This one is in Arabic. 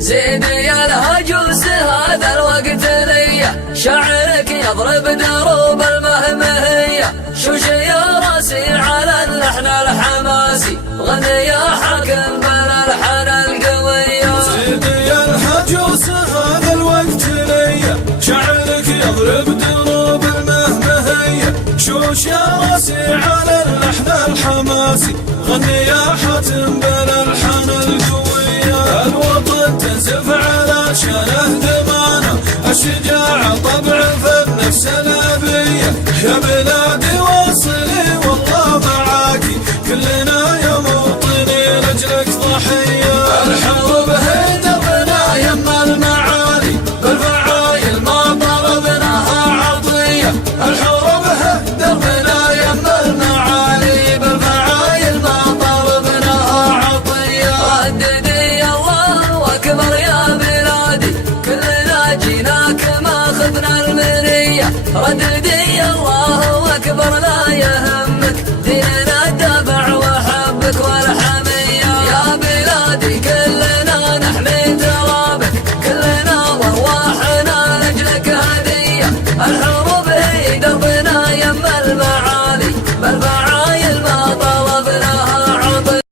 زيني يا الهجوس هذا الوقت لي، شعرك يضرب دروب المهمهية، شوش يا راسي على اللحن الحماسي، غني يا حاكم بالالحان القوية. زيني يا الهجوس هذا الوقت لي، شعرك يضرب دروب المهمهية، شوش يا راسي على اللحن الحماسي، غني يا حاتم بالالحان القوية. الوطن تنزف على شانه دمانه، الشجاعة طبع في النفس الأبية، يا بلادي واصلي والله معاكي، كلنا يا موطني لأجلك ضحية. الحروب هي دربنا يما المعالي، بالفعايل ما طلبناها عطية. الحروب هي دربنا يما المعالي، بالفعايل ما طلبناها عطية. رددي الله أكبر يا بلادي، كلنا جيناك ما خذنا المنية. رددي الله أكبر لا يهمك، ديننا الدفع وحبك والحمية. يا بلادي كلنا نحمي ترابك، كلنا وارواحنا لأجلك هدية.